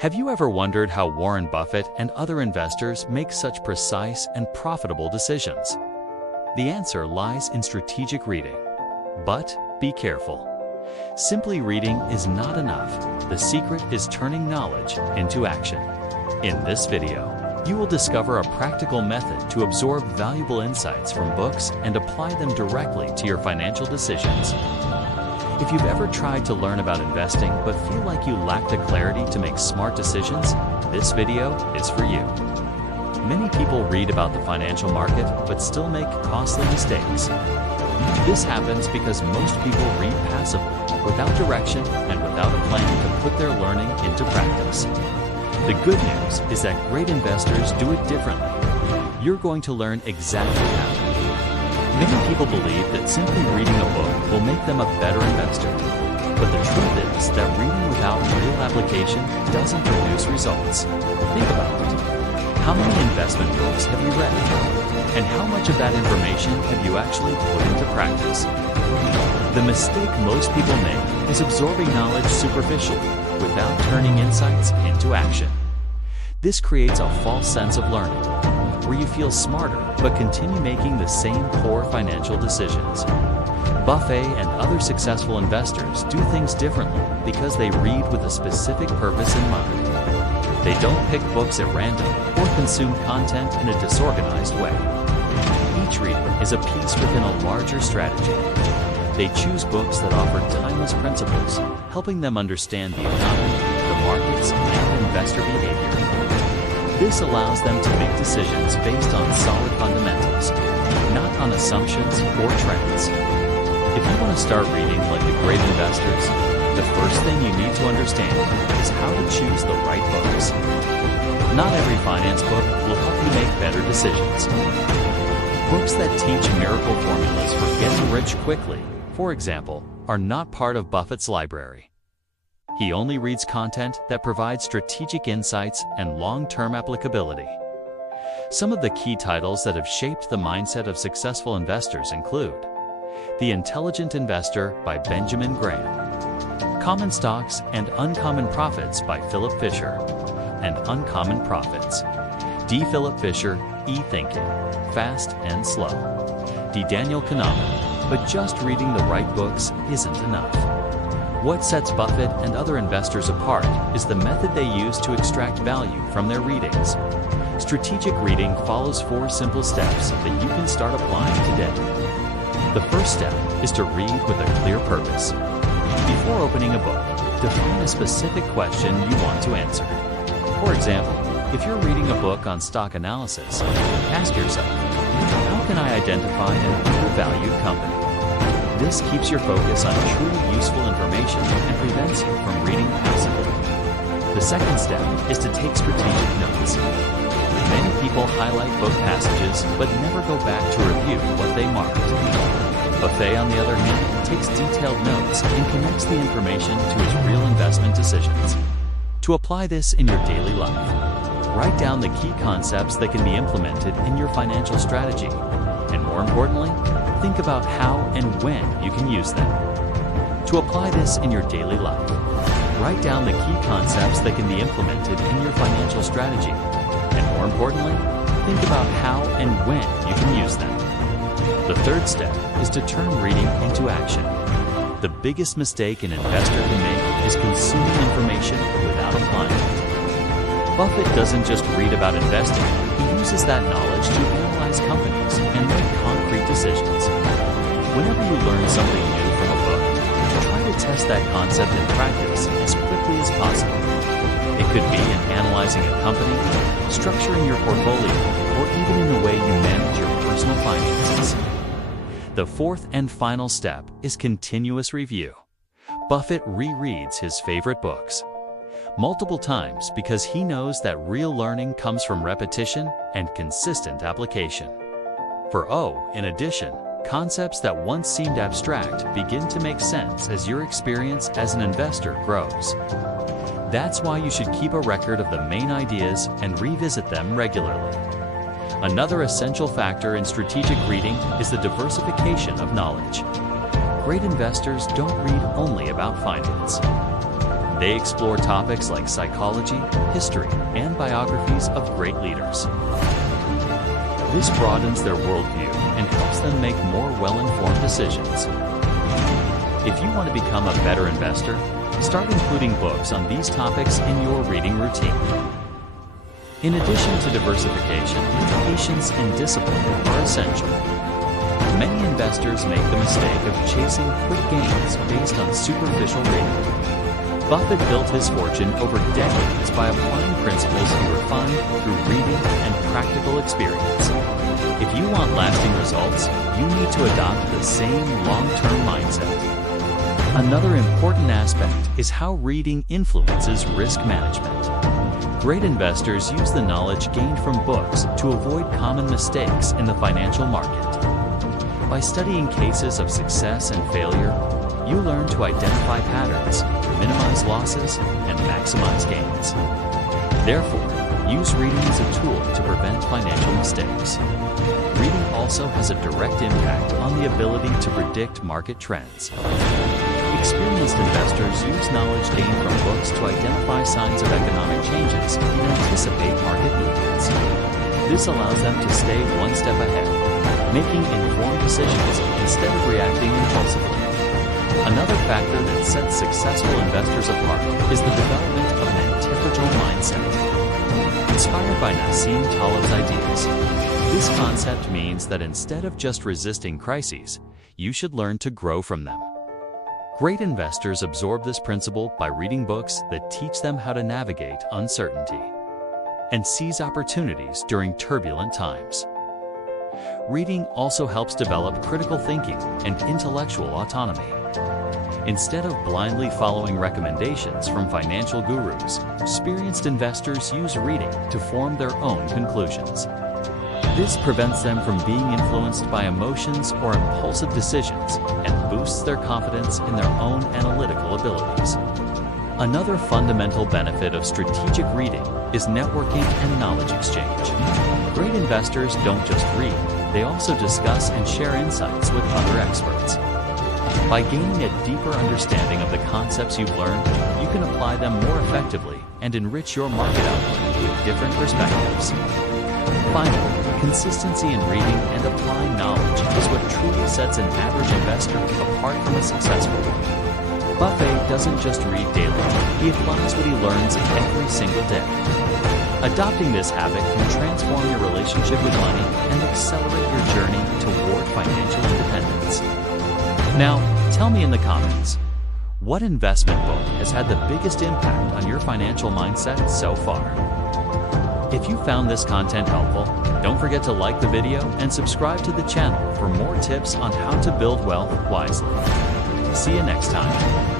Have you ever wondered how Warren Buffett and other investors make such precise and profitable decisions? The answer lies in strategic reading. But be careful. Simply reading is not enough. The secret is turning knowledge into action. In this video, you will discover a practical method to absorb valuable insights from books and apply them directly to your financial decisions. If you've ever tried to learn about investing but feel like you lack the clarity to make smart decisions, this video is for you. Many people read about the financial market but still make costly mistakes. This happens because most people read passively, without direction and without a plan to put their learning into practice. The good news is that great investors do it differently. You're going to learn exactly how. Many people believe that simply reading a book will make them a better investor. But the truth is that reading without real application doesn't produce results. Think about it. How many investment books have you read? And how much of that information have you actually put into practice? The mistake most people make is absorbing knowledge superficially, without turning insights into action. This creates a false sense of learning, where you feel smarter but continue making the same poor financial decisions. Buffett and other successful investors do things differently because they read with a specific purpose in mind. They don't pick books at random or consume content in a disorganized way. Each reading is a piece within a larger strategy. They choose books that offer timeless principles, helping them understand the economy, the markets, and investor behavior. This allows them to make decisions based on solid fundamentals, not on assumptions or trends. If you want to start reading like the great investors, the first thing you need to understand is how to choose the right books. Not every finance book will help you make better decisions. Books that teach miracle formulas for getting rich quickly, for example, are not part of Buffett's library. He only reads content that provides strategic insights and long-term applicability. Some of the key titles that have shaped the mindset of successful investors include The Intelligent Investor by Benjamin Graham, Common Stocks and Uncommon Profits by Philip Fisher, and Uncommon Profits, D. Philip Fisher, E-Thinking, Fast and Slow, D. Daniel Kahneman. But just reading the right books isn't enough. What sets Buffett and other investors apart is the method they use to extract value from their readings. Strategic reading follows 4 simple steps that you can start applying today. The first step is to read with a clear purpose. Before opening a book, define a specific question you want to answer. For example, if you're reading a book on stock analysis, ask yourself, how can I identify an undervalued company? This keeps your focus on truly useful information and prevents you from reading passively. The second step is to take strategic notes. Many people highlight book passages but never go back to review what they marked. Buffett, on the other hand, takes detailed notes and connects the information to his real investment decisions. To apply this in your daily life, write down the key concepts that can be implemented in your financial strategy, and more importantly, think about how and when you can use them. To apply this in your daily life, write down the key concepts that can be implemented in your financial strategy, and more importantly, think about how and when you can use them. The third step is to turn reading into action. The biggest mistake an investor can make is consuming information without applying it. Buffett doesn't just read about investing, he uses that knowledge to analyze companies and make concrete decisions. Whenever you learn something new from a book, try to test that concept in practice as quickly as possible. It could be in analyzing a company, structuring your portfolio, or even in the way you manage your personal finances. The fourth and final step is continuous review. Buffett rereads his favorite books multiple times because he knows that real learning comes from repetition and consistent application. In addition, concepts that once seemed abstract begin to make sense as your experience as an investor grows. That's why you should keep a record of the main ideas and revisit them regularly. Another essential factor in strategic reading is the diversification of knowledge. Great investors don't read only about finance. They explore topics like psychology, history, and biographies of great leaders. This broadens their worldview and helps them make more well-informed decisions. If you want to become a better investor, start including books on these topics in your reading routine. In addition to diversification, patience and discipline are essential. Many investors make the mistake of chasing quick gains based on superficial reading. Buffett built his fortune over decades by applying principles he refined through reading and practical experience. If you want lasting results, you need to adopt the same long-term mindset. Another important aspect is how reading influences risk management. Great investors use the knowledge gained from books to avoid common mistakes in the financial market. By studying cases of success and failure, you learn to identify patterns, minimize losses, and maximize gains. Therefore, use reading as a tool to prevent financial mistakes. Reading also has a direct impact on the ability to predict market trends. Experienced investors use knowledge gained from books to identify signs of economic changes and anticipate market movements. This allows them to stay one step ahead, making informed decisions instead of reacting impulsively. Another factor that sets successful investors apart is the development of an antifragile mindset. Inspired by Nassim Taleb's ideas, this concept means that instead of just resisting crises, you should learn to grow from them. Great investors absorb this principle by reading books that teach them how to navigate uncertainty and seize opportunities during turbulent times. Reading also helps develop critical thinking and intellectual autonomy. Instead of blindly following recommendations from financial gurus, experienced investors use reading to form their own conclusions. This prevents them from being influenced by emotions or impulsive decisions and boosts their confidence in their own analytical abilities. Another fundamental benefit of strategic reading is networking and knowledge exchange. Great investors don't just read, they also discuss and share insights with other experts. By gaining a deeper understanding of the concepts you've learned, you can apply them more effectively and enrich your market outlook with different perspectives. Finally, consistency in reading and applying knowledge is what truly sets an average investor apart from a successful one. Buffett doesn't just read daily, he applies what he learns every single day. Adopting this habit can transform your relationship with money and accelerate your journey toward financial independence. Now, tell me in the comments, what investment book has had the biggest impact on your financial mindset so far? If you found this content helpful, don't forget to like the video and subscribe to the channel for more tips on how to build wealth wisely. See you next time.